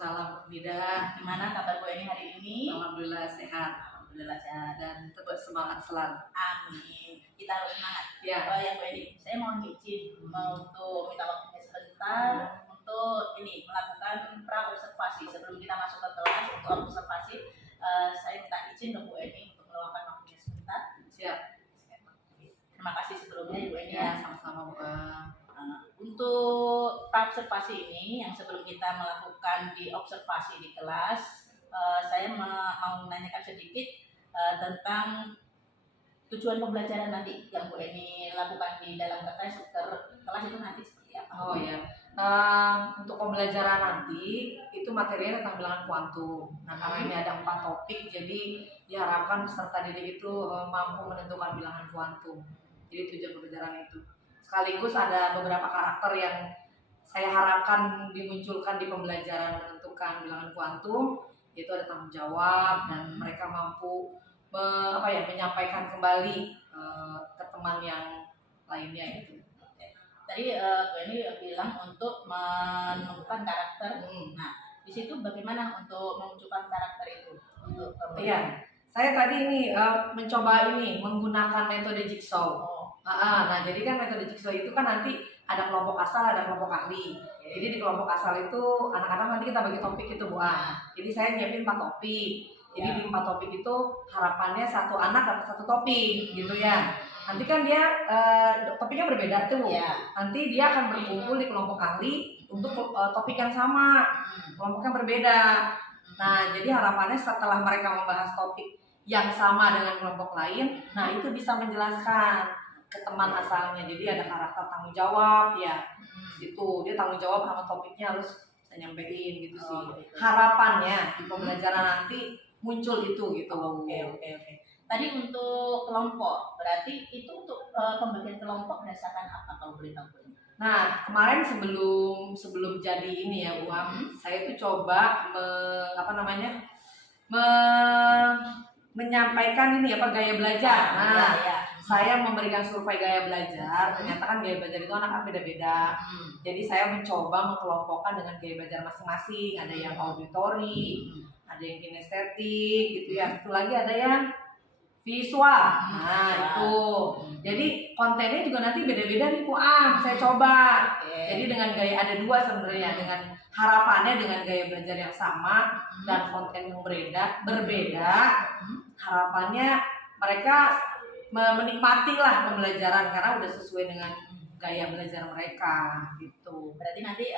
Waalaikumsalam, Mida. Gimana kabar Bu Eni hari ini? Alhamdulillah sehat. Alhamdulillah sehat. Dan tetap semangat selalu. Amin. Kita harus semangat. Ya. Ya Bu Eni, saya mau izin untuk minta waktunya sebentar untuk ini melakukan pra observasi sebelum kita masuk ke kelas untuk observasi. Saya minta izin ke Bu Eni untuk meluangkan waktunya sebentar. Siap. Terima kasih sebelumnya Bu Eni. Ya, sama-sama Bu. Untuk pra observasi ini yang sebelum kita melakukan di observasi di kelas, saya mau menanyakan sedikit tentang tujuan pembelajaran nanti yang Bu Eni lakukan di dalam kelas itu nanti seperti apa? Oh ya, untuk pembelajaran nanti itu materinya tentang bilangan kuantum. Nah karena ini ada 4 topik, jadi diharapkan peserta didik itu mampu menentukan bilangan kuantum. Jadi tujuan pembelajaran itu. Sekaligus ada beberapa karakter yang saya harapkan dimunculkan di pembelajaran menentukan bilangan kuantum, yaitu ada tanggung jawab dan mereka mampu menyampaikan kembali ke teman yang lainnya itu. Tadi Bu Eni bilang untuk menentukan karakter. Nah, di situ bagaimana untuk memunculkan karakter itu? Iya, saya tadi ini mencoba menggunakan metode jigsaw. Nah, jadi kan metode jigsaw itu kan nanti ada kelompok asal, ada kelompok ahli. Jadi di kelompok asal itu anak-anak nanti kita bagi topik itu Bu. Jadi saya nyiapin 4 topik. Jadi di 4 topik itu harapannya satu anak dapat 1 topik gitu ya. Nanti kan dia topiknya berbeda tuh. Nanti dia akan berkumpul di kelompok ahli untuk topik yang sama, kelompoknya berbeda. Nah, jadi harapannya setelah mereka membahas topik yang sama dengan kelompok lain, nah itu bisa menjelaskan ke teman asalnya. Jadi ada karakter tanggung jawab ya. Itu dia tanggung jawab sama topiknya harus saya nyampein gitu sih. Gitu. Harapannya di pembelajaran nanti muncul itu gitu. Oke. Tadi untuk kelompok, berarti itu untuk pembagian kelompok berdasarkan apa kalau boleh tahu? Nah, kemarin sebelum jadi ini ya Bu, saya tuh coba menyampaikan gaya belajar. Saya memberikan survei gaya belajar. Ternyata kan gaya belajar itu anak beda-beda. Jadi saya mencoba mengkelompokkan dengan gaya belajar masing-masing. Ada yang auditory, ada yang kinestetik gitu ya. Satu lagi ada yang visual. Nah, itu. Jadi kontennya juga nanti beda-beda nih Bu. Saya coba. Jadi dengan gaya ada 2 sebenarnya, dengan harapannya dengan gaya belajar yang sama dan konten yang berbeda. Harapannya mereka menikmati lah pembelajaran karena udah sesuai dengan gaya belajar mereka gitu. Berarti nanti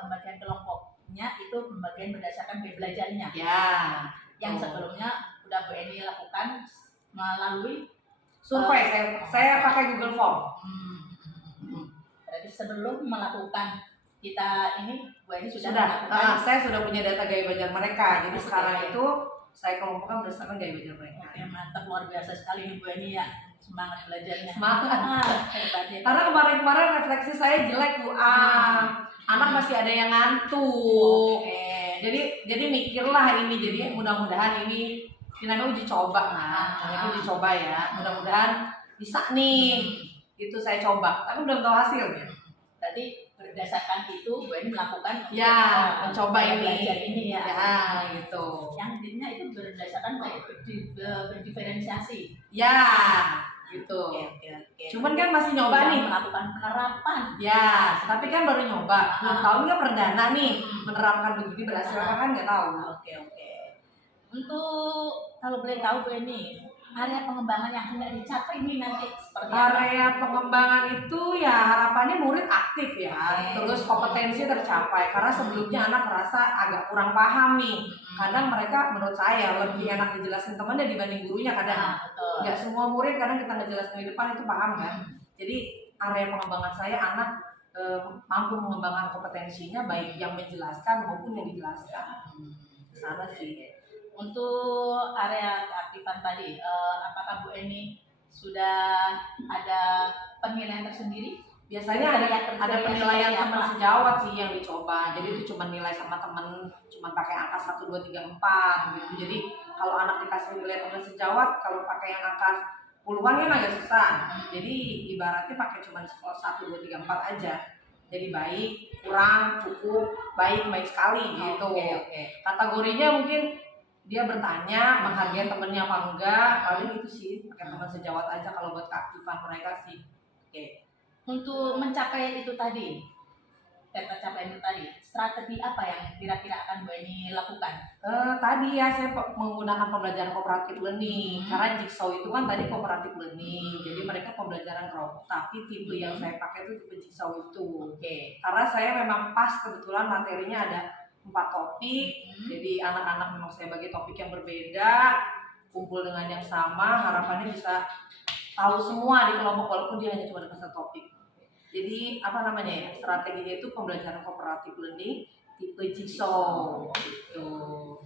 pembagian kelompoknya itu pembagian berdasarkan gaya belajarnya. Ya. Yang sebelumnya udah Bu Eni lakukan melalui survei. Saya pakai Google Form. Berarti sebelum melakukan kita ini Bu Eni sudah melakukan. Saya sudah punya data gaya belajar mereka. Jadi sekarang itu saya kelompokkan berdasarkan gaya belajar mereka. Mantap, luar biasa sekali nih Bu Eni ya, semangat belajarnya. Semangat. Karena kemarin refleksi saya jelek Bu. Anak masih ada yang ngantuk. Jadi mikirlah ini. Jadi mudah-mudahan ini namanya uji coba. Uji coba ya. Mudah-mudahan bisa nih. Itu saya coba. Tapi belum tahu hasilnya. Berarti berdasarkan itu Bu Eni melakukan mencoba belajar ini ya. Gitu. Yang intinya itu berdasarkan kayak berdiferensiasi. Ya, gitu. Oke. Cuman kan masih nyoba nih melakukan penerapan. Ya, tapi kan baru nyoba. Belum tahu nggak perdana nih menerapkan begini berhasil apa kan nggak tahu. Oke. Untuk kalau boleh tahu Bu Eni, area pengembangan yang hendak dicapai ini nanti seperti apa? Area pengembangan itu ya harapannya murid aktif ya, terus kompetensi tercapai. Karena sebelumnya anak merasa agak kurang paham nih. Kadang mereka menurut saya lebih enak dijelasin temannya dibanding gurunya kadang. Nggak semua murid kadang kita ngejelasin di depan itu paham kan. Jadi area pengembangan saya anak mampu mengembangkan kompetensinya baik yang menjelaskan maupun yang dijelaskan. Sana sih. Untuk area keaktifan tadi, apakah Bu Eni sudah ada penilaian tersendiri? Biasanya ada penilaian teman sejawat sih yang dicoba. Jadi itu cuma nilai sama teman, cuma pakai angka 1, 2, 3, 4 gitu. Jadi kalau anak dikasih nilai teman sejawat, kalau pakai yang angka puluhan kan agak susah. Jadi ibaratnya pakai cuma 1, 2, 3, 4 aja. Jadi baik, kurang, cukup, baik, baik sekali gitu. Oke. Kategorinya mungkin dia bertanya menghargai temennya apa enggak, paling itu sih pakai teman sejawat aja kalau buat keaktifan mereka sih. Oke. Untuk mencapai itu tadi, tercapai itu tadi, strategi apa yang kira-kira akan Bu Eni lakukan? Tadi ya saya menggunakan pembelajaran cooperative learning karena Jigsaw itu kan tadi cooperative learning, jadi mereka pembelajaran kelompok, tapi tipe yang saya pakai itu tipe Jigsaw itu. Oke. Karena saya memang pas kebetulan materinya ada 4 topik, jadi anak-anak memang saya bagi topik yang berbeda, kumpul dengan yang sama, harapannya bisa tahu semua di kelompok walaupun dia hanya cuma dapat 1 topik. Jadi apa namanya ya, strateginya itu pembelajaran cooperative learning tipe Jigsaw gitu.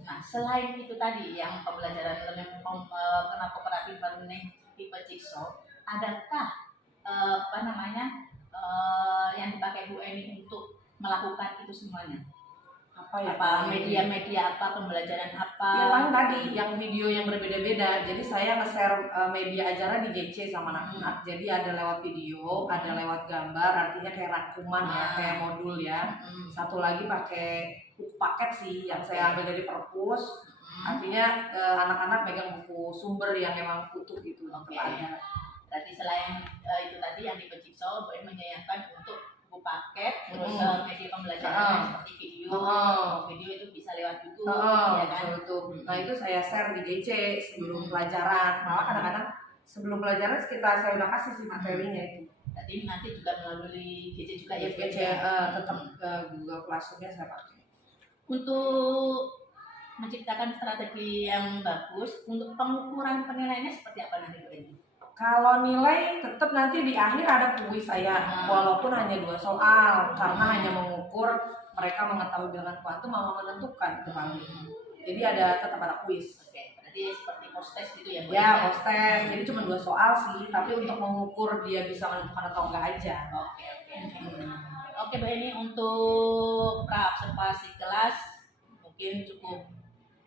Nah, selain itu tadi yang pembelajaran kena kooperatif learning tipe Jigsaw, adakah yang dipakai Bu Eni untuk melakukan itu semuanya? Apa media-media apa, pembelajaran apa? Ya paling tadi yang video yang berbeda-beda. Jadi saya nge-share media acara di GC sama anak-anak. Jadi ada lewat video, ada lewat gambar, artinya kayak rangkuman ya, kayak modul ya. Satu lagi pakai buku paket sih yang saya ambil dari perpus. Artinya anak-anak megang buku sumber yang memang utuh gitu. Ada. Berarti selain itu tadi yang di Jigsaw, Bu Eni menyediakan untuk buku paket, terus media pembelajaran seperti video. Video itu bisa lewat YouTube, ya kan? Betul. Nah itu saya share di GC sebelum pelajaran. Malah kadang-kadang sebelum pelajaran kita saya udah kasih sih materinya itu. Jadi nanti juga melalui GC juga ya? GC tetap Google Classroom-nya saya pakai. Untuk menciptakan strategi yang bagus, untuk pengukuran penilaiannya seperti apa nanti Bu Eni? Kalau nilai tetap nanti di akhir ada kuis saya, walaupun hanya 2 soal, karena hanya mengukur mereka mengetahui bilangan kuantum mau menentukan itu kami. Jadi tetap ada kuis. Oke, berarti seperti post test gitu ya? Ya, post test. Jadi cuma 2 soal sih, tapi untuk mengukur dia bisa menentukan atau enggak aja. Oke. Oke Bu Eni, untuk pra observasi kelas mungkin cukup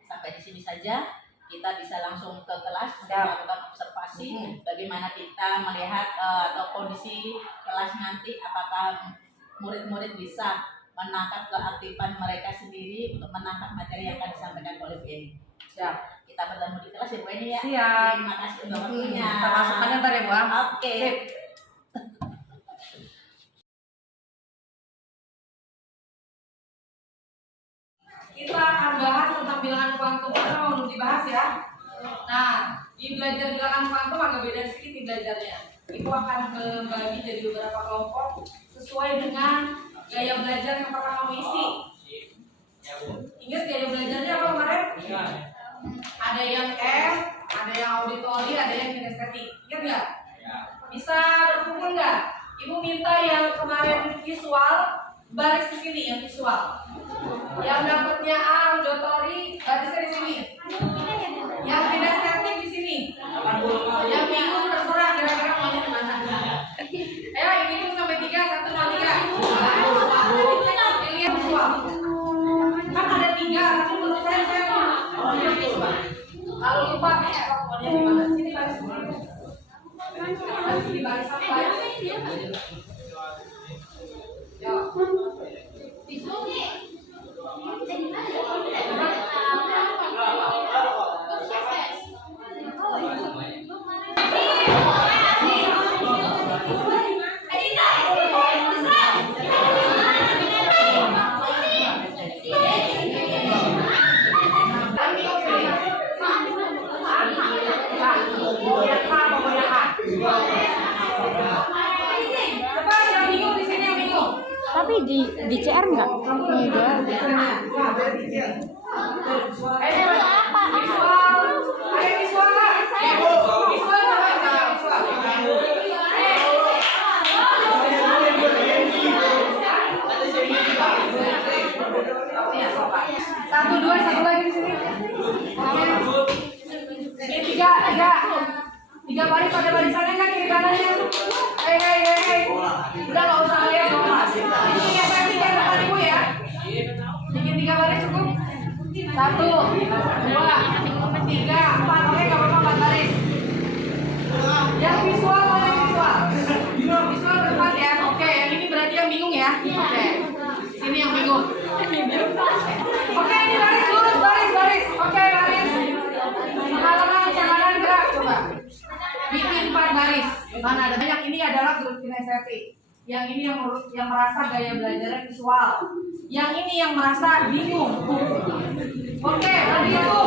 sampai di sini saja. Kita bisa langsung ke kelas melakukan observasi bagaimana kita melihat atau kondisi kelas nanti, apakah murid-murid bisa menangkap keaktifan mereka sendiri untuk menangkap materi yang akan disampaikan oleh Bu Eni. Siap. Kita bertemu di kelas ya Bu Eni ya. Siap. Terima kasih untuk waktunya. Kita masukkannya ntar ya Bu. Oke. Sip. Kita akan bahas tentang bilangan kuantum, karena mau dibahas ya. Nah, di belajar bilangan kuantum agak beda sedikit belajarnya. Itu akan dibagi jadi beberapa kelompok sesuai dengan gaya belajar yang pernah kamu isi. Ingat gaya belajarnya apa kemarin? Ada yang M, ada yang auditori, ada yang kinestetik. Ingat nggak? Bisa berkumpul nggak? Ibu minta yang kemarin visual baris di sini yang visual. Yang dapatnya A auditori barisnya di sini. Yang kinestetik di sini. Yang bingung terserah kira-kira maunya di mana. Ayo yang bingung sampai 3, 1, 2, 3. Yang lihat visual. Kan ada 3, tapi menurut saya maunya visual. Kalau lupa maunya di mana? Sini baris dulu. Sini baris apa? Yo. Tapi di CR enggak? Enggak. Satu, dua, satu lagi di sini. Ini tiga baris pada barisannya kan kiri kanannya. Hei. Udah nggak usah lihat dong. Ini yang saya tiga depan ibu ya. Bikin 3 baris cukup. 1, 2, 3, 4. Oke, nggak apa-apa 4 baris. Yang visual mana visual? Visual depan ya. Oke, yang ini berarti yang bingung ya. Mana ada banyak, ini adalah grup kinestetik. Yang ini yang merasa gaya belajarnya visual. Yang ini yang merasa bingung. Oke, tadi itu.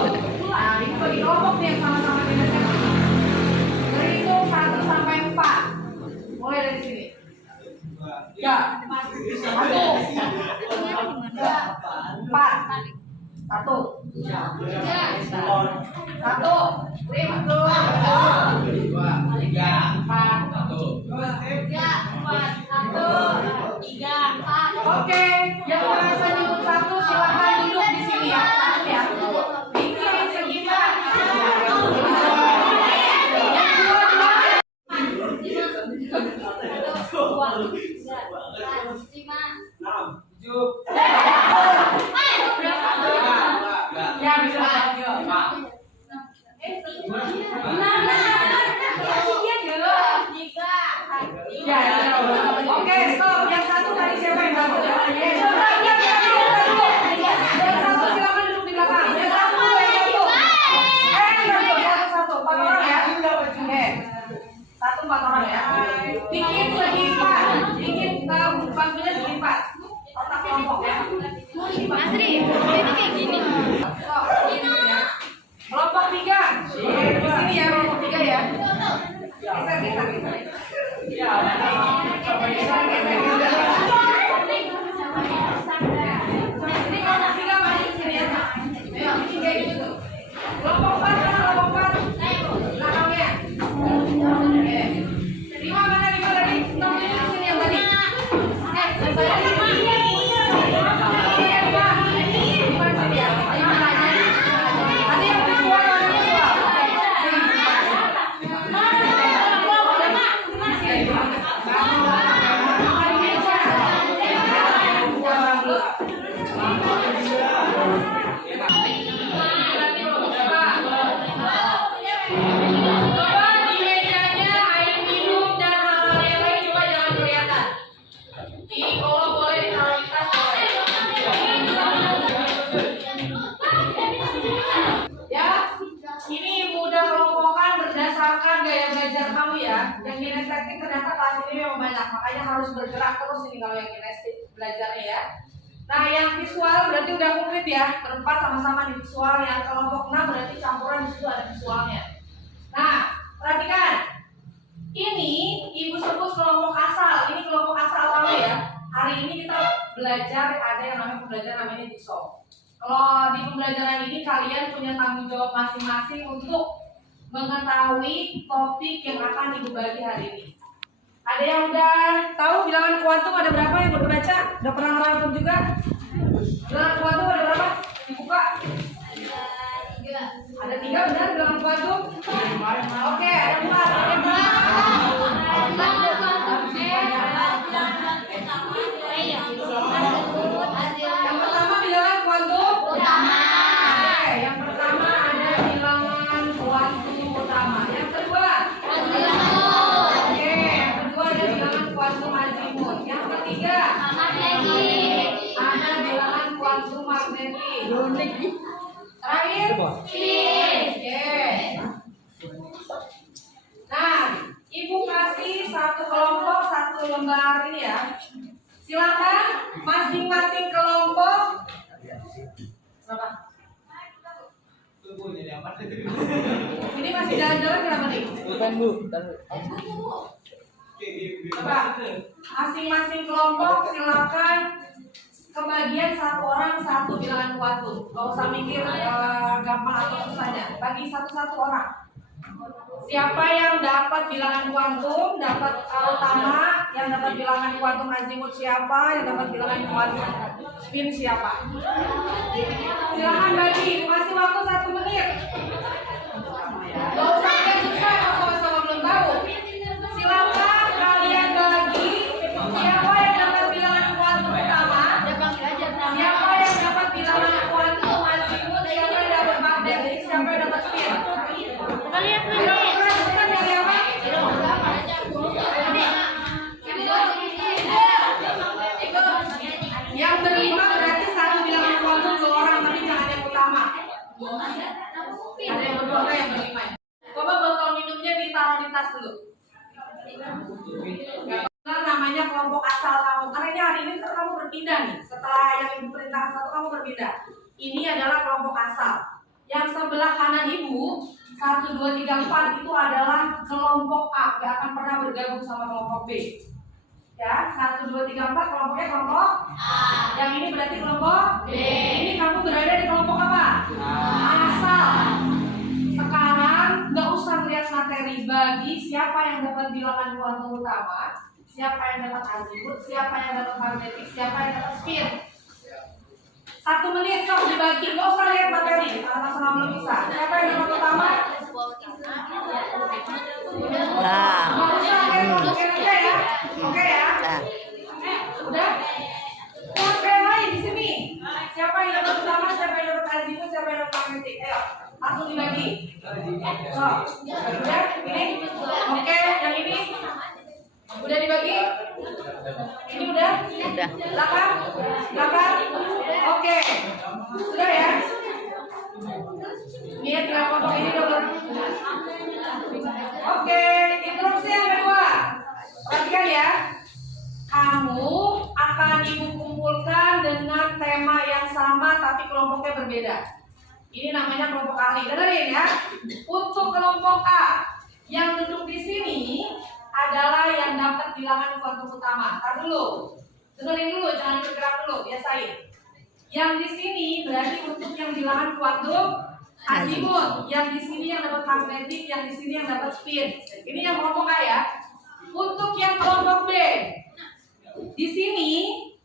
Nah, itu bagi kelompok nih yang sama-sama kinestetik. Berhitung 1 sampai 4. Mulai dari sini. Ya. 1. 4. 1. 1. 5. Oke, yang merasa nyebut 1 silakan duduk di sini ya. Ya. Bikin sekitar. Ya bisa. Ya, oke, stop. Yang satu tadi siapa yang satu? Yang satu silakan duduk di belakang. Yang satu. Satu. 4 orang ya. Oke. 1 4 orang ya. Bikin segi 4. Bikin bangkunya segi 4. Otak kelompok ya. Asri, itu kayak gini. Kelompok 3. Di sini ya, kelompok 3 ya. Geser. Ini kelompok 3 maju sini ya. Ayo, bikin kayak gitu. Kelompok 4 belakangnya. Oke. 5 mana 5 tadi? Nomor di sini yang tadi. Kinestetik ternyata kelas ini memang banyak, makanya harus bergerak terus ini kalau yang kinestetik belajarnya ya. Nah, yang visual berarti udah komplit ya, berempat sama-sama di visual. Yang kelompok 6 berarti campuran, di situ ada visualnya. Nah, perhatikan, ini ibu sebut kelompok asal. Ini kelompok asal kamu ya. Hari ini kita belajar ada yang namanya pembelajaran namanya jigsaw. Kalau di pembelajaran ini kalian punya tanggung jawab masing-masing untuk mengetahui topik yang akan ibu bagi hari ini. Ada yang udah tahu bilangan kuantum ada berapa yang udah baca? Udah pernah ngerangkum juga? Bilangan kuantum ada berapa? Dibuka. Ada 3 benar bilangan kuantum? Oke, ada 4. Yang pertama bilangan kuantum utama. Oke, yang pertama ada bilangan kuantum utama. Yang kedua, oke, yang kedua ada bilangan kuantum azimut. Yang ketiga, ada bilangan kuantum magnetik. Terakhir, oke. Nah, ibu kasih satu kelompok 1 lembar ini ya. Silakan masing-masing kelompok. Berapa? Ini masih jalan-jalan kenapa nih? Coba masing-masing kelompok silakan kebagian 1 orang 1 bilangan kuantum. Gak usah mikir gampang atau susahnya. Bagi 1 orang. Siapa yang dapat bilangan kuantum, dapat utama, yang dapat bilangan kuantum azimut siapa, yang dapat bilangan kuantum spin siapa. Silakan bagi, masih waktu 1 menit. Gak usah susah kalau sama-sama belum tahu. Silakan kalian bagi siapa yang dapat bilangan kuantum utama, siapa yang dapat bilangan kuantum azimut, siapa yang dapat magnetik, siapa yang dapat spin. Yang berlima berarti 1 bilangan kuantum 2 orang, tapi jangan yang utama. Ada yang berdua, yang berlima. Coba botol minumnya ditaruh di tas dulu. Nah, namanya kelompok asal kamu. Karena ini hari ini kamu berpindah nih. Setelah yang ibu perintahkan satu kamu berpindah. Ini adalah kelompok asal. Yang sebelah kanan ibu 1, 2, 3, 4 itu adalah kelompok A. Gak akan pernah bergabung sama kelompok B. Ya, 1, 2, 3, 4 kelompoknya kelompok A. Yang ini berarti kelompok B. Ini kamu berada di kelompok apa? Asal. Sekarang nggak usah lihat materi, bagi siapa yang dapat bilangan kuantum utama, siapa yang dapat azimut, siapa yang dapat magnetik, siapa yang dapat spin. 1 menit sok dibagi, nggak usah lihat materi, sama-sama belum bisa. Siapa yang dapat utama? Nah. Nggak usah lihat, oke aja ya, oke ya. Udah? Yang lain di sini. Siapa yang dapat utama, siapa yang dapat azimut, siapa yang dapat magnetik? Ayo, langsung dibagi. So, udah? Ini? Oke, yang ini? Udah dibagi? Ini udah? Udah. Belakang? Belakang? Oke. Sudah ya? Lihat ya kelompok ini dulu. Oke, instruksi yang kedua. Perhatikan ya. Kamu akan ibu kumpulkan dengan tema yang sama tapi kelompoknya berbeda. Ini namanya kelompok ahli. Dengerin ya. Untuk kelompok A yang duduk di sini adalah yang dapat bilangan kuantum utama. Tar dulu. Dengerin dulu, jangan bergerak dulu, biasain. Yang di sini berarti untuk yang bilangan kuantum azimut. Yang di sini yang dapat magnetik, yang di sini yang dapat spin. Ini yang kelompok A ya. Untuk yang kelompok B, di sini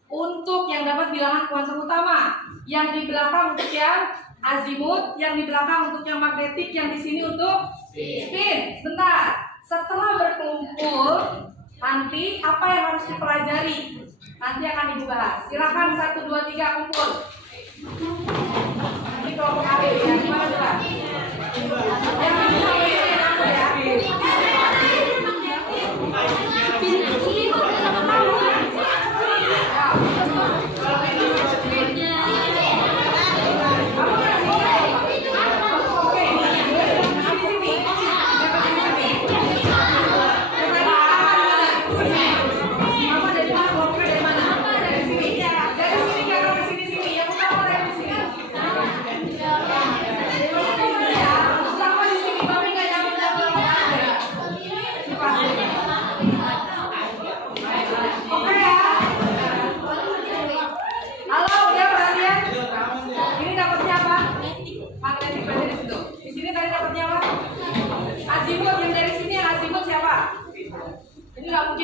untuk yang dapat bilangan kuantum utama, yang di belakang untuk yang azimut, yang di belakang untuk yang magnetik, yang di sini untuk spin. Bentar. Setelah berkumpul, nanti apa yang harus dipelajari? Nanti akan ibu bahas. Silakan 1, 2, 3 kumpul. Ini kelompok AB ya. Gimana coba? Yang ini sama ini yang aku ya.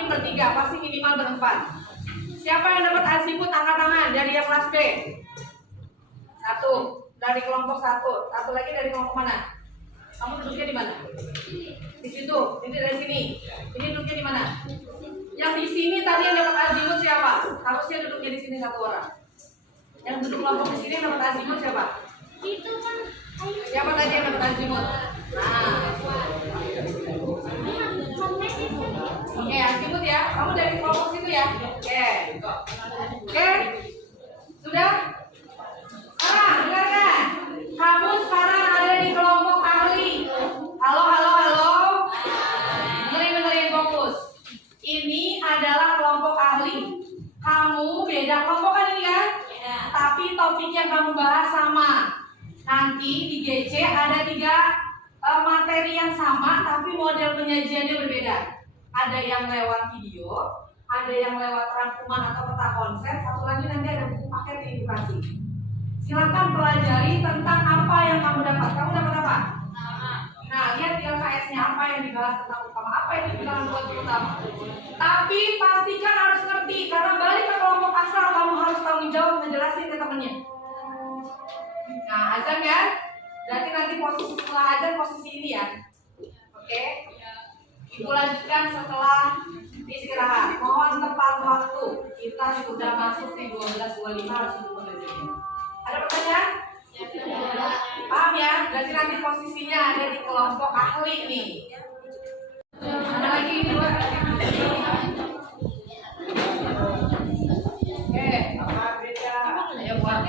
Bertiga, pasti minimal berempat. Siapa yang dapat azimut angkat tangan dari yang kelas B? 1 dari kelompok 1. Satu lagi dari kelompok mana? Kamu duduknya di mana? Di situ. Ini dari sini. Ini duduknya di mana? Yang di sini tadi yang dapat azimut siapa? Harusnya duduknya di sini 1 orang. Yang duduk kelompok di sini yang dapat azimut siapa? Siapa tadi yang dapat azimut? Nah. Oke, azimut ya. Kamu dari kelompok situ ya. Oke. Sudah? Sekarang dengarkan. Kamu sekarang ada di kelompok ahli. Halo. Dengerin fokus. Ini adalah kelompok ahli. Kamu beda kelompok kan ini kan? Ya. Tapi topik yang kamu bahas sama. Nanti di GC ada 3 materi yang sama, tapi model penyajiannya berbeda. Ada yang lewat video, ada yang lewat rangkuman atau peta konsep, satu lagi nanti ada buku paket edukasi. Silakan pelajari tentang apa yang kamu dapat. Kamu dapat apa? Nah, lihat di LKS-nya apa yang dibahas tentang utama, apa yang dibilang buat utama. Tapi pastikan harus ngerti, karena balik ke kelompok asal kamu harus tanggung jawab ngejelasin ke temennya. Nah, azan ya. Berarti nanti posisi setelah azan posisi ini ya. Oke. Ibu lanjutkan setelah istirahat. Mohon tepat waktu. Kita sudah masuk di 12.25 harus duduk berdiri. Ada pertanyaan? Paham ya? Berarti nanti posisinya ada di kelompok ahli nih. Ada lagi dua. Oke. Ayo buat.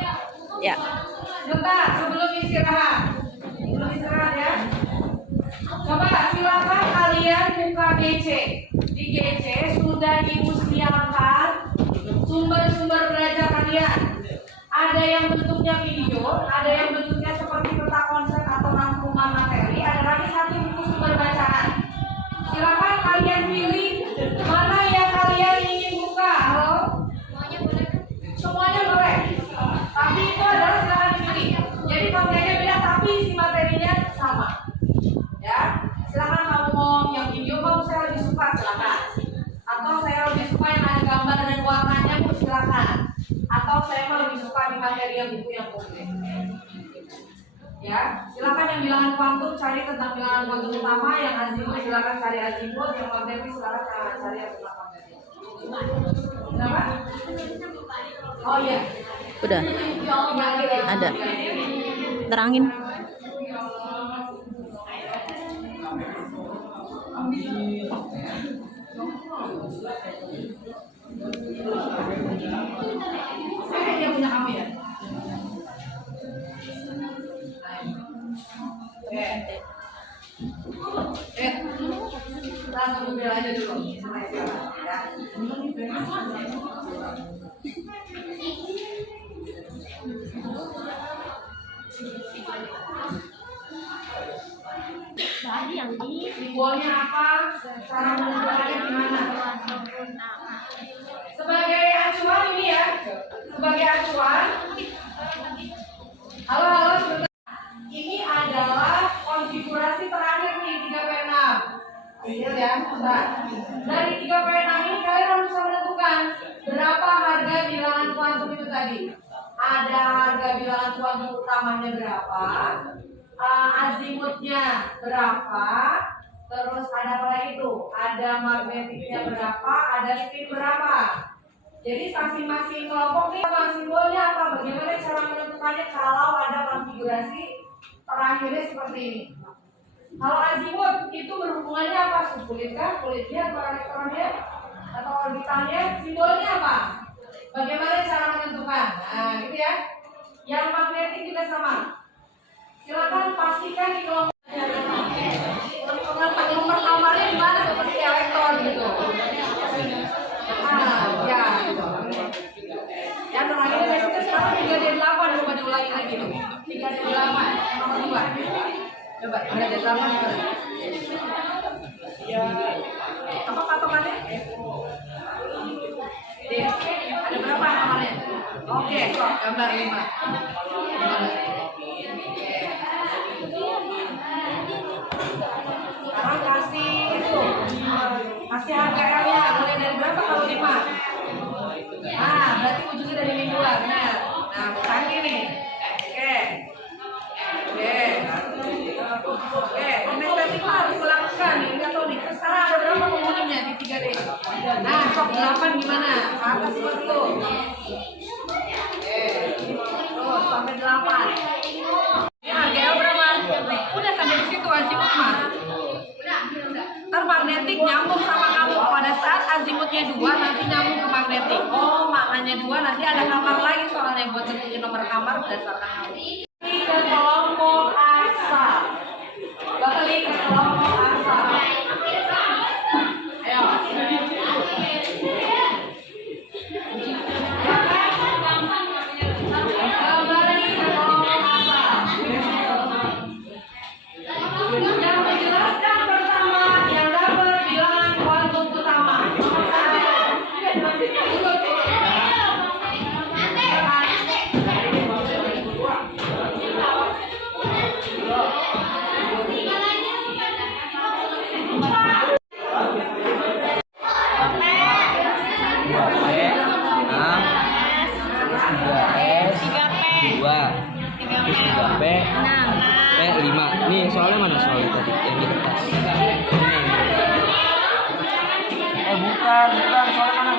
Ya. Sebentar sebelum istirahat. Sebelum istirahat ya. Coba silakan kalian buka DC. di GC sudah Ibu siapkan sumber-sumber belajar kalian. Ada yang bentuknya video, ada yang bentuknya seperti peta konsep atau rangkuman materi, ada lagi satu buku sumber bacaan. Silakan kalian pilih mana yang kalian ingin buka. Halo? Semuanya boleh. Tapi itu adalah silakan dipilih. Jadi kontennya beda tapi isi materinya sama. Ya, silakan kamu mau yang video kamu saya lebih suka silakan. Atau saya lebih suka yang ada gambar dan warnanya pun silakan. Atau saya lebih suka di materi yang buku yang komplit. Ya, silakan yang bilangan kuantum cari tentang bilangan kuantum utama, yang azimut silakan cari azimut, yang magnetik silakan cari yang tentang magnetik. Kenapa? Oh iya. Udah. Ada. Terangin. Dia punya kamu ya? Kita ngobrol aja dulu sama Estella, ya. Tadi yang ini Simbolnya apa? Cara menentukannya gimana? Sebagai acuan ini ya, sebagai acuan. Halo, sebentar. Ini adalah konfigurasi terakhir nih 3P6. Ini ya, sebentar. Dari 3P6 ini kalian harus bisa menentukan berapa harga bilangan kuantum itu tadi. Ada harga bilangan kuantum utamanya berapa, azimutnya berapa, terus ada apa lagi tuh? Ada magnetiknya berapa, ada spin berapa. Jadi masing-masing kelompok nih simbolnya apa? Bagaimana cara menentukannya kalau ada konfigurasi terakhirnya seperti ini? Kalau azimut itu berhubungannya apa? Subkulitkah, kulitnya, atau elektronnya, atau orbitalnya? Simbolnya apa? Bagaimana cara menentukan? Nah, gitu ya. Yang magnetik juga sama. Silakan pastikan di kelompok. Nomor kamarnya di mana? Seperti elektron gitu. Ya, gitu. Yang terakhir dari situ sekarang 3D8, coba diulangi lagi tuh. 3D8, nomor 2. Coba 3D8. Apa patokannya? Ada berapa kamarnya? Oke, so, gambar 5. Sekarang kasih itu, kasih harga R-nya, mulai dari berapa kalau 5? Nah, berarti ujungnya dari minggu lah, benar. Nah, canggih nih. Oke, kinestetik harus dilakukan nih, nggak tahu nih. Sekarang ada berapa penghuninya di 3D? Nah, sok 8 gimana? Ke atas seperti itu. Terus sampai 8. Ini harga berapa? Udah sampai di situ azimut mah. Ntar magnetik nyambung sama kamu. Pada saat azimutnya 2 nanti nyambung ke magnetik. Oh, maknanya 2 nanti ada kamar lagi soalnya buat tentuin nomor kamar berdasarkan kamu. Ke kelompok asal. Balik ke kelompok asal. Ayo. Kembali ke kelompok asal. Yang menjelaskan pertama yang dapat bilangan kuantum utama. P5. Nih soalnya mana soalnya tadi yang di kertas? Ini. Bukan soalnya mana?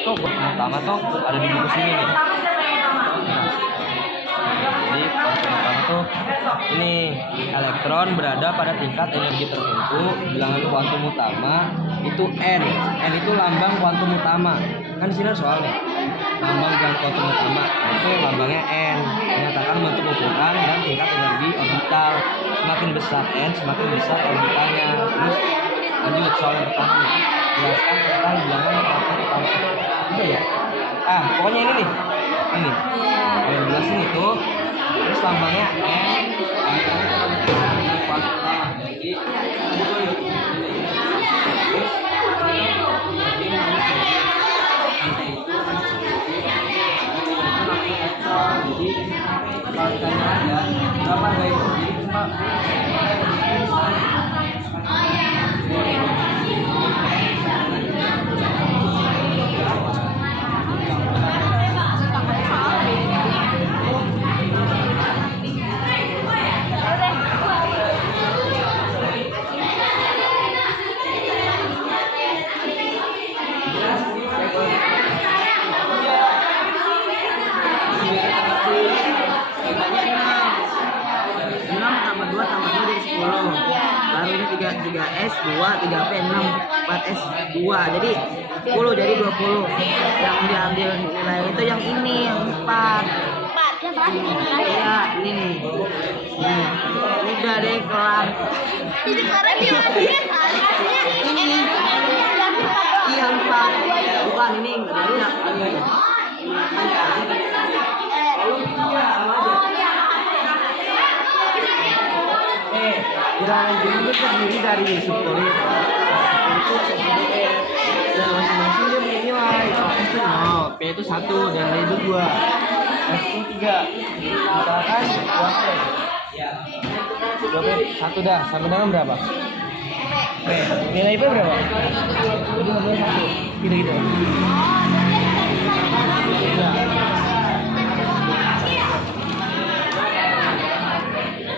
Tuh, pertama tuh ada di buku sini nih. Jadi pertama tuh ini elektron berada pada tingkat energi tertentu, bilangan kuantum utama itu N. N itu lambang kuantum utama. Kan di sini soalnya lambang bilangan kuantum utama itu lambangnya N, menyatakan bentuk ukuran dan tingkat energi orbital. Semakin besar N, semakin besar orbitalnya. Terus Lanjut soal yang pertama. Jelaskan tentang bilangan kuartil. Udah ya? Pokoknya ini nih. Ini. Yang jelasin itu. Terus lambangnya N. Jadi kalau ditanya ada berapa dari itu jadi cuma baru ini 3S 2 3P 6 4S 2 jadi 10 jadi 20 yang diambil nilai itu yang ini yang 4 yang terakhir iya ini nih udah deh kelar ini karena dia aslinya ini iya 4 bukan ini enggak jadi ya bilangan jumlah terdiri dari subkulit itu dan masing-masing dia punya nilai. S itu 0, P itu 1 dan D itu 2, S itu 3. Misalkan 2P 1 dah, sampai dengan berapa? P. Nilai P berapa? Jadi ngambil 1 gitu-gitu.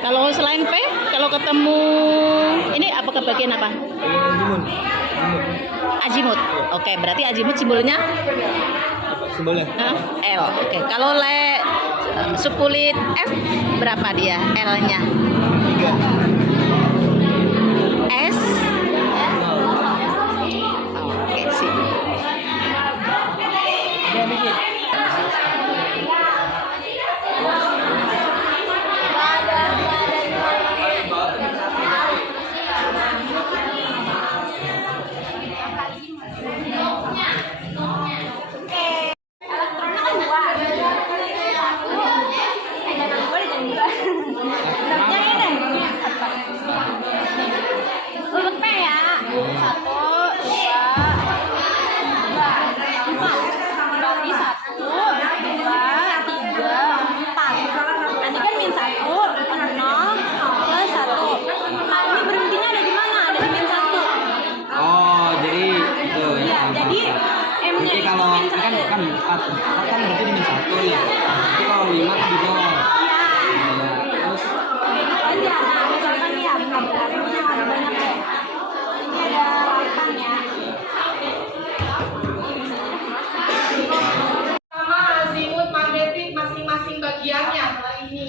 Kalau selain P, kalau ketemu ini apakah bagian apa? Azimut. Oke, berarti azimut simbolnya Simbolnya L. Oke, kalau subkulit F berapa dia L-nya? 3. S. Oke, sip. Ya, dikit. Untuk P ya 1, 2, 3, 4 berarti 1, 2, 3, 4 nanti kan min 1, 0 plus 1 nah ini berhentinya ada di mana? Ada di min 1 Oh, jadi itu iya, jadi M-nya jadi itu kalau min ini 1 kan 4 kan berarti di min 1 ya. Jadi kalau 5 kan di 0. Terus aja. Nah, misalkan nih ya, ini ada banyak ya. Ini ada 8 ya. Sama azimut magnetik masing-masing bagiannya. Ini.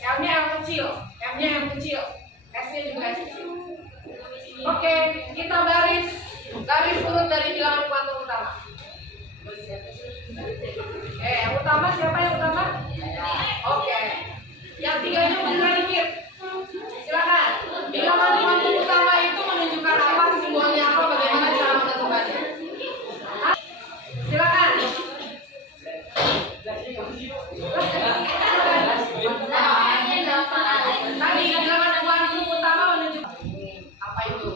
M-nya yang kecil, M-nya yang kecil, S-nya juga yang kecil. Oke, kita garis urut dari bilangan kuantum utama. Yang utama siapa yang utama? Oke. Yang tiganya benar dikit. Silakan. Bilangan kuantum utama itu menunjukkan apa, simbolnya apa, bagaimana cara menentukannya. Silakan. Tadi bilangan kuantum utama menunjukkan apa itu?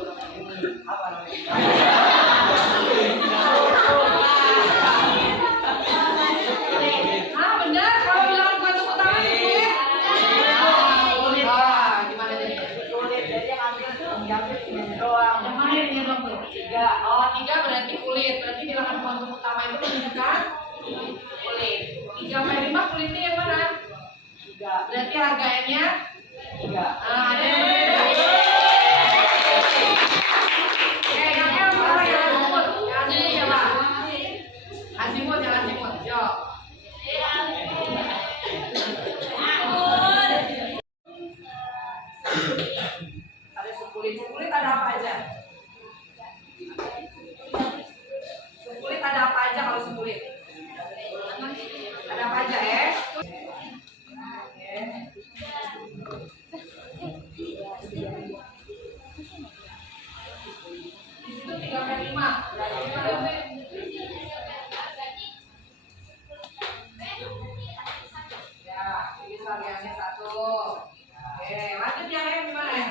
Benar, kalau bilangan kuantum utama sulit. Gimana jadi? Yang mana ini yang 3? Oh, 3 berarti kulit. Berarti bilangan kuantum utama itu menunjukkan kulit. 3 sampai 5 kulitnya yang mana? 3. Berarti harga N-nya 3. Ada yang berbeda. Yang L sekarang yang azimut. Yang azimut siapa? Azimut, yang azimut. Yuk. Ada sukulit ada apa aja? Sukulit ada apa aja kalau sukulit? Ada apa aja ya? Bagiannya 1. Oke, lanjut yang lain gimana ya?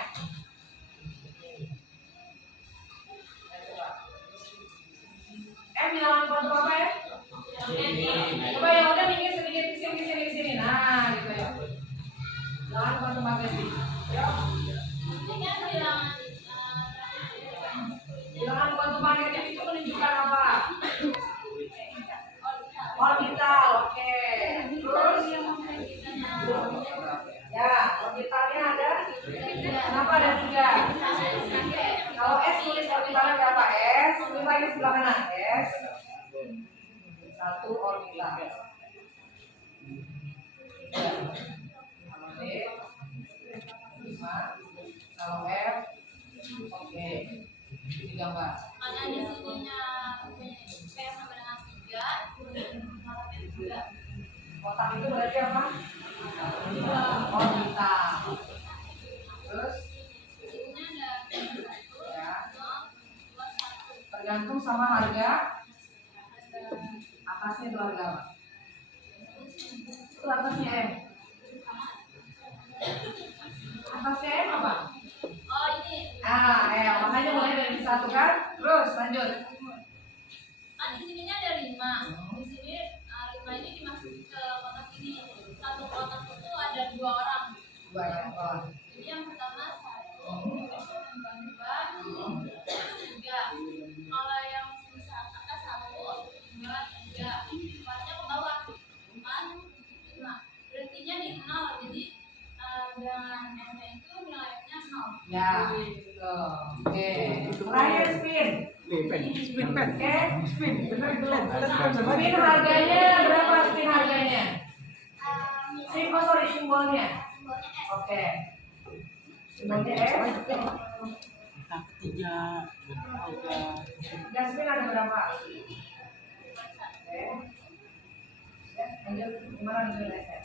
Bilangan kuantum apa ya? Coba yang udah minggir sedikit ke sini. Nah, gitu ya. Bilangan kuantum apa sih? Yuk. Bilangan kuantum magnetik itu menunjukkan apa? Orbital, oke. Terus ya, orbitalnya ada. Kenapa ada 3? Kalau S tulis orbitalnya berapa? S, tulis lagi sebelah kanan. S 1 orbital. Kalau D 5. Kalau F oke. Digambar. Mana di sininya P sama dengan 3. Kotak itu berarti apa? Orbital. Terus ya, tergantung sama harga atasnya itu harga apa? Itu atasnya M. Atasnya M apa? Oh ini Makanya mulai dari 1 kan? Terus lanjut. di sininya ada 5. Di sini 5 ini dimasukin ke kotak ini. Satu kotak itu ada 2 orang. 2 orang. Jadi yang pertama 1, yang kedua 3. Kalau yang atas 1, 2, 3. Empatnya ke bawah 4, 5. Berhentinya di 0. Jadi dengan M itu nilainya 0. Ya, gitu. Oke. Terakhir spin. Spin pen. Oke, spin. Spin harganya berapa? Spin harganya? Simbolnya. Oke. Simbolnya S. Dan spin ada berapa? Oke. Ya, lanjut. Gimana nilainya?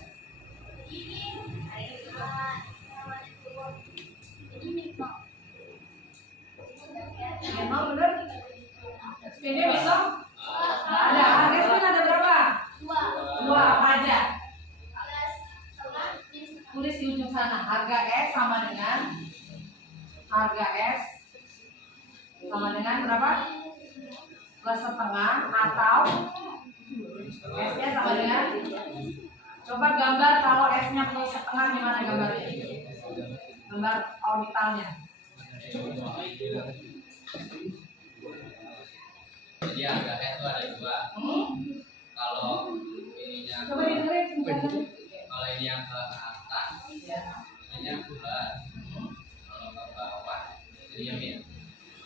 Memang bener? Spinnya besok? Ada. Harga spin ada berapa? 2. Apa aja? Tulis di ujung sana. Harga S sama dengan berapa? Plus setengah atau S-nya sama dengan. Coba gambar kalau S-nya plus setengah gimana gambarnya? Gambar orbitalnya. Jadi harga S itu ada 2. Kalau ininya Coba ditulis. kalau ini yang ke atas, ini yang plus. Kalau ke bawah, jadinya min.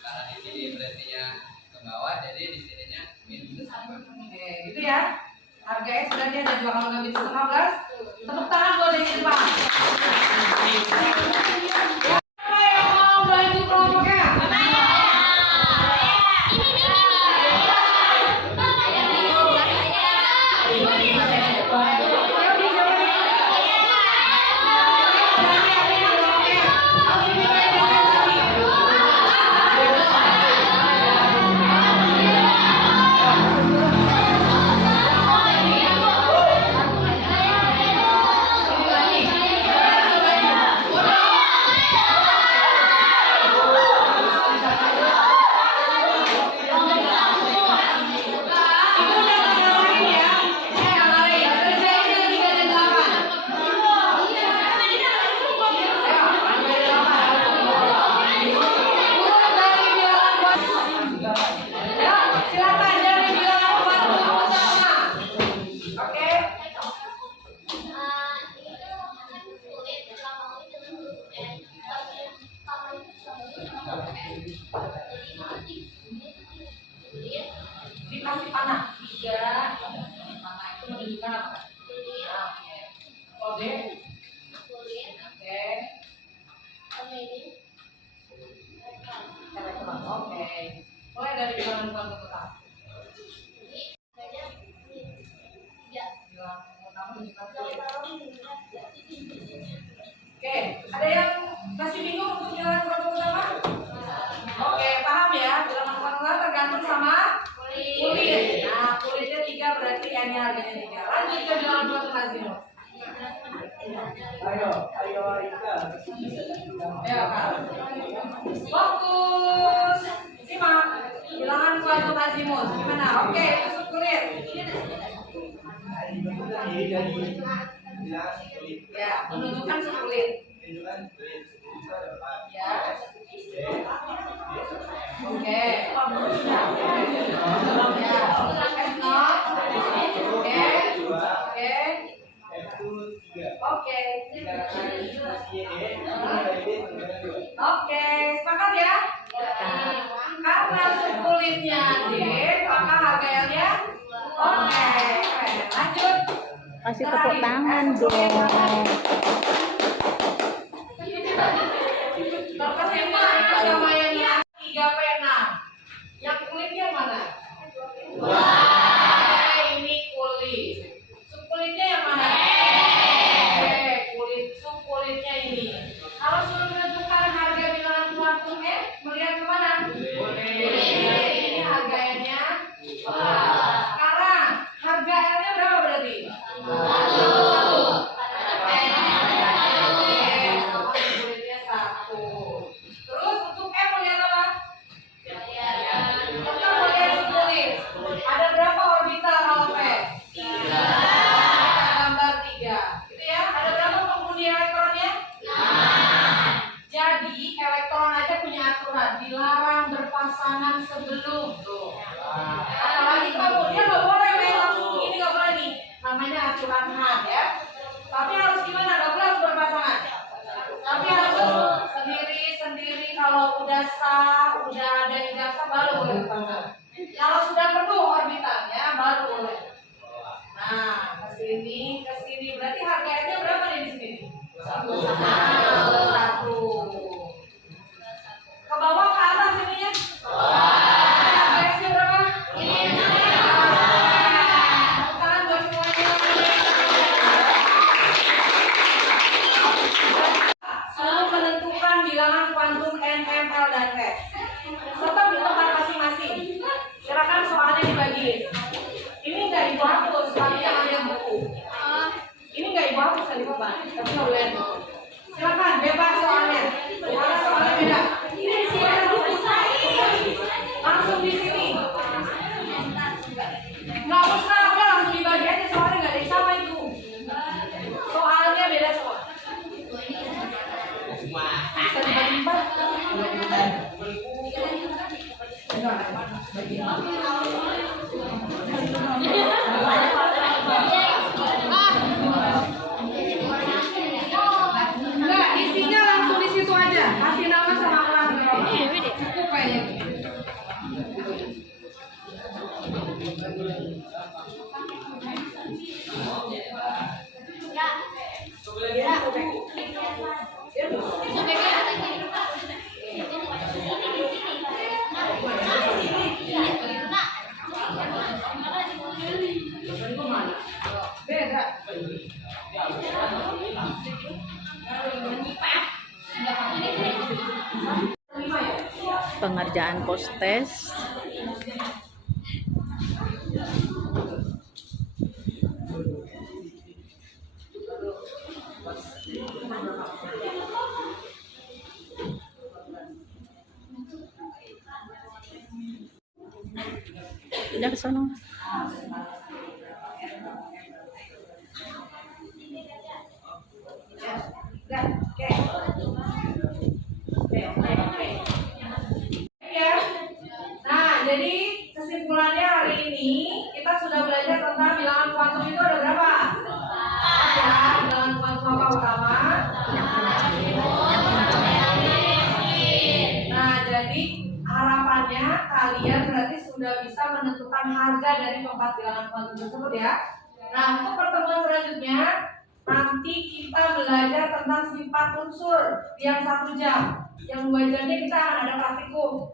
Karena di sini berartinya ke bawah, jadi di sininya min. Oke, gitu ya. Harga S berarti ada 2 kalau nggak bisa 15. Tepuk tangan buat yang Irfan. Siapa yang mau belanja kelompoknya? Ayo, Kak. Fokus. Simak. Bilangan kuantum azimut. Gimana? Oke, tusuk kulit. Ya, menunjukkan sukulit. Ya. Oke. Ya. Oke. Oke, sepakat ya? Karena sukulitnya D, maka harga L-nya oke. Lanjut. Kasih tepuk tangan dong. Terkesima itu sama yang 3 pena. Yang kulitnya mana? Wah, ini kulit. Sukulitnya yang mana? Sukulitnya ini. Kalau suruh menentukan harga bilangan kuantum N, melihat kemana? Ini harga N-nya. Sekarang harga L-nya berapa berarti? 1. Sukulitnya 1. Terus untuk M melihat apa? Kita melihat sukulit. Ada berapa orbital kalau P? 3. Gambar 3. Gitu ya. Ada berapa penghuni elektronnya? Jadi elektron aja punya aturan, dilarang berpasangan sebelum tuh. Apalagi kamu, dia nggak boleh langsung begini, nggak boleh nih. Namanya aturan HAN ya. Tapi harus gimana? Nggak boleh harus berpasangan. Tapi harus sendiri-sendiri. Kalau udah sah, udah ada ijazah baru boleh berpasangan. Kalau sudah penuh orbitalnya baru boleh. Nah, ke sini berarti harganya berapa nih di sini? 1. Ke bawah ke atas ininya? Harganya berapa? Tangan buat semuanya. Selalu menentukan bilangan kuantum N, M, L, dan T. Tetap di tempat masing-masing. Silakan soalnya dibagiin. Ini nggak ibu hapus, tapi yang ada buku. Ini nggak ibu hapus tadi Bapak, tapi nggak boleh. Silakan bebas soalnya. Karena soalnya beda. Ini di sini ada buku. Langsung di sini. Nggak usah, udah langsung dibagi aja soalnya nggak ada yang sama itu. Soalnya beda semua. Bisa dibagi 4. Enggak, isinya langsung di situ aja. Kasih nama sama kelas. Cukup kayaknya. Beda. Pengerjaan postes. Udah ke sana. Ya. Nah, jadi kesimpulannya hari ini kita sudah belajar tentang bilangan kuantum itu ada berapa? Ya, bilangan kuantum apa utama? Nah, jadi harapannya kalian berarti sudah bisa menentukan harga dari keempat bilangan kuantum tersebut ya. Nah, untuk pertemuan selanjutnya nanti kita belajar tentang sifat unsur yang 1 jam. Yang 2 jamnya kita akan ada praktikum.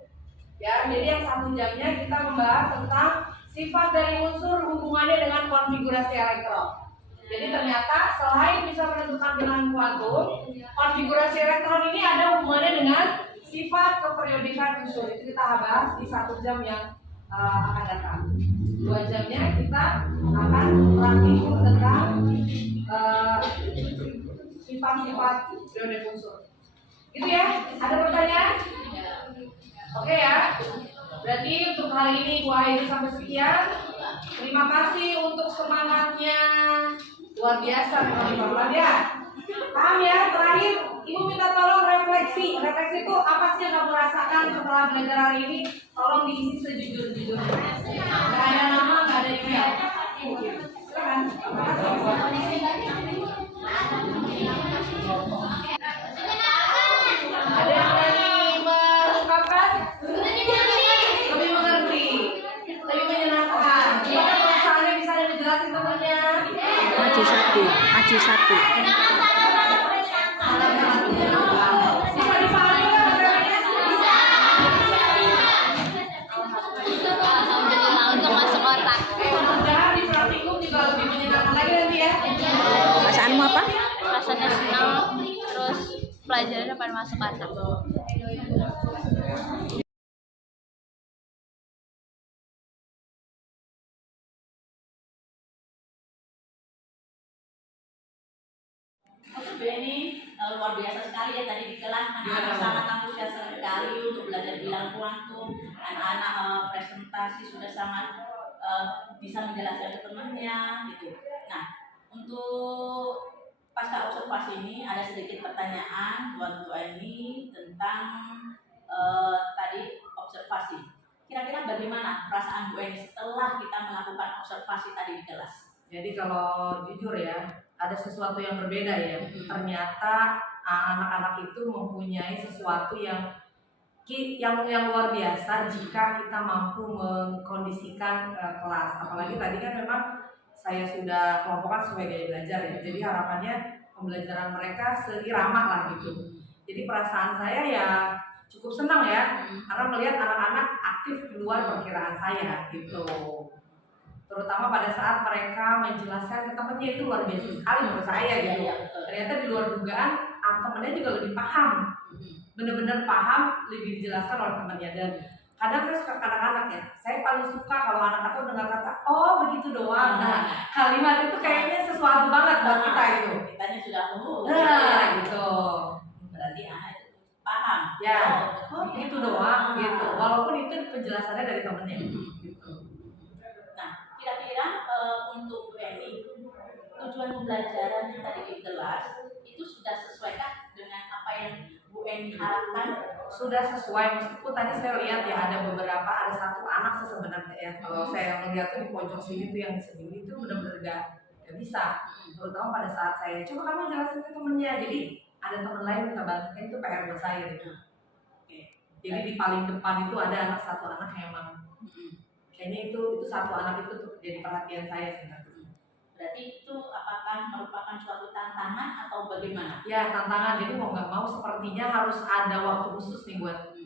Ya, jadi yang 1 jamnya kita membahas tentang sifat dari unsur hubungannya dengan konfigurasi elektron. Jadi ternyata selain bisa menentukan bilangan kuantum, konfigurasi elektron ini ada hubungannya dengan sifat keperiodikan unsur. Itu kita bahas di 1 jam yang akan datang. 2 jamnya kita akan praktikum tentang sifat-sifat periode unsur. Gitu ya? Ada pertanyaan? Oke ya. Berarti untuk hari ini Bu Airi sampai sekian. Terima kasih untuk semangatnya. Luar biasa teman-teman ya. Paham ya? Terakhir, Ibu minta tolong refleksi. Refleksi itu apa sih yang kamu rasakan setelah belajar hari ini? Tolong diisi sejujur-jujurnya. Gak ada nama, gak ada email. Silakan. Ada yang berani mengungkapkan? Lebih mengerti, lebih menyenangkan. Gimana perasaannya, bisa ada dijelasin temannya? Maju satu. Bisa dipahami nggak materinya? Alhamdulillah untuk masuk otak. Mudah-mudahan di praktikum juga lebih menyenangkan lagi nanti ya. Perasaanmu apa? Rasanya senang, terus pelajarannya pada masuk otak. Untuk ini luar biasa sekali ya tadi di kelas anak-anak sangat antusias sekali untuk belajar bilang kuantum. Anak-anak presentasi sudah sangat bisa menjelaskan ke temannya gitu. Nah, untuk pasca observasi ini ada sedikit pertanyaan buat Bu Aini tentang tadi observasi. Kira-kira bagaimana perasaan Bu Aini setelah kita melakukan observasi tadi di kelas? Jadi kalau jujur ya, ada sesuatu yang berbeda ya. Ternyata anak-anak itu mempunyai sesuatu yang luar biasa jika kita mampu mengkondisikan kelas. Apalagi tadi kan memang saya sudah kelompokkan sesuai gaya belajar ya. Jadi harapannya pembelajaran mereka seirama lah gitu. Jadi perasaan saya ya cukup senang ya, karena melihat anak-anak aktif di luar perkiraan saya gitu. Terutama pada saat mereka menjelaskan ke temennya itu luar biasa sekali menurut saya gitu. Ternyata di luar dugaan temennya juga lebih paham, benar-benar paham, lebih dijelaskan oleh temennya. Dan kadang saya suka anak-anak ya, saya paling suka kalau anak-anak tuh dengar kata oh begitu doang. Nah, kalimat itu kayaknya sesuatu banget buat kita gitu. Kitanya sudah Gitu. Berarti anak itu paham. Ya, begitu doang gitu. Walaupun itu penjelasannya dari temennya gitu. Kira-kira untuk Bu Eni, tujuan pembelajaran yang tadi di kelas itu sudah sesuaikah dengan apa yang Bu Eni harapkan? Sudah sesuai, meskipun tadi saya lihat ya ada satu anak sebenarnya ya. Kalau saya melihat tuh di pojok sini tuh yang sendiri itu benar-benar gak bisa. Terutama pada saat saya coba kamu jelasin ke temennya, jadi ada teman lain minta bantuan, itu PR buat saya gitu. Jadi di paling depan itu ada satu anak yang emang kayaknya itu satu anak itu tuh jadi perhatian saya sebenarnya. Berarti itu apakah merupakan suatu tantangan atau bagaimana? Ya tantangan, jadi mau nggak mau sepertinya harus ada waktu khusus nih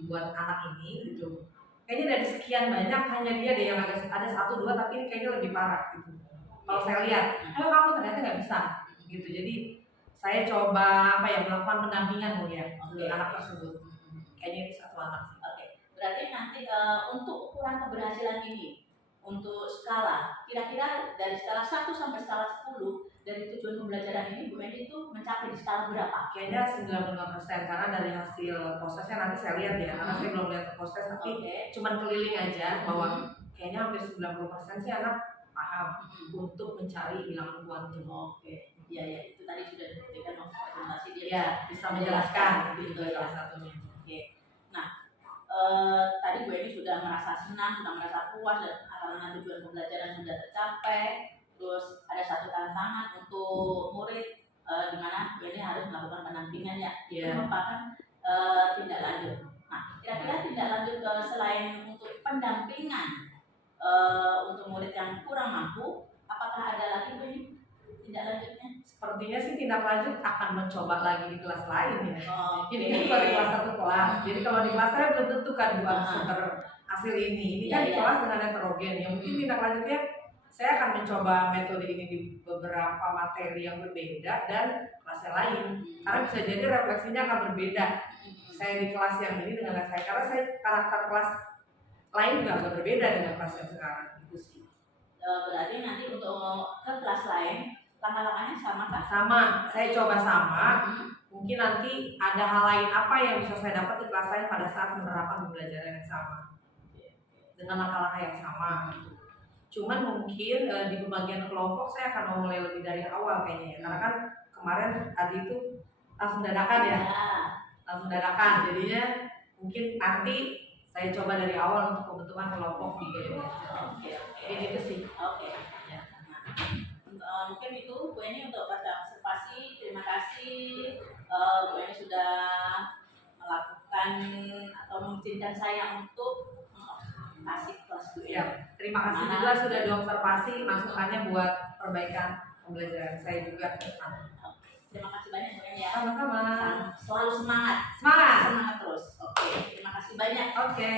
buat anak ini gitu. Kayaknya dari sekian banyak hanya dia deh yang agak ada 1-2 tapi ini kayaknya lebih parah gitu. Kalau saya lihat, ayo kamu ternyata nggak bisa gitu. Jadi saya coba melakukan pendampingan ya anak tersebut. Kayaknya itu satu anak. Berarti nanti untuk ukuran keberhasilan ini, untuk skala, kira-kira dari skala 1 sampai skala 10 dari tujuan pembelajaran ini Bu Eni itu mencapai di skala berapa? Kayaknya 95% karena dari hasil prosesnya nanti saya lihat ya, karena saya belum lihat proses tapi cuman keliling aja bahwa kayaknya hampir 90% sih anak paham untuk mencari bilangan kuantum. Ya itu tadi sudah diberikan presentasi dia. Ya, bisa menjelaskan itu juga salah satunya. Tadi Bu Eni sudah merasa senang, sudah merasa puas dan karena tujuan pembelajaran sudah tercapai. Terus ada satu tantangan untuk murid di mana Bu Eni harus melakukan pendampingan itu merupakan tindak lanjut. Nah, kira-kira tindak lanjut selain untuk pendampingan untuk murid yang kurang mampu, apakah ada lagi Bu Eni tindak lanjutnya? Sepertinya sih tindak lanjut akan mencoba lagi di kelas lain ya. Ini kan baru kelas 1 kelas. Jadi kalau di kelas saya belum tentu kan hasil ini. Ini kan di kelas dengan heterogen. Ya mungkin tindak lanjutnya saya akan mencoba metode ini di beberapa materi yang berbeda dan kelas yang lain. Karena bisa jadi refleksinya akan berbeda. Saya di kelas yang ini dengan saya karena saya karakter kelas lain juga agak berbeda dengan kelas yang sekarang. Itu sih. Berarti nanti untuk ke kelas lain langkah-langkahnya sama kah? Sama, saya coba sama. Mungkin nanti ada hal lain apa yang bisa saya dapat di kelas lain pada saat penerapan pembelajaran yang sama dengan langkah-langkah yang sama. Cuman mungkin di pembagian kelompok saya akan mulai lebih dari awal kayaknya ya. Karena kan kemarin tadi itu langsung dadakan ya, langsung dadakan. Jadinya mungkin nanti saya coba dari awal untuk pembentukan kelompok di gaya belajar. Jadi itu sih. Oke. Mungkin itu Bu Eni untuk pada observasi. Terima kasih Bu Eni sudah melakukan atau mengizinkan saya untuk kasih kelas Bu Eni. Ya, terima kasih juga sudah diobservasi masukannya buat perbaikan pembelajaran saya juga. Terima kasih banyak Bu Eni ya. Sama-sama. Selalu semangat. Semangat. Semangat terus. Oke, terima kasih banyak. Oke.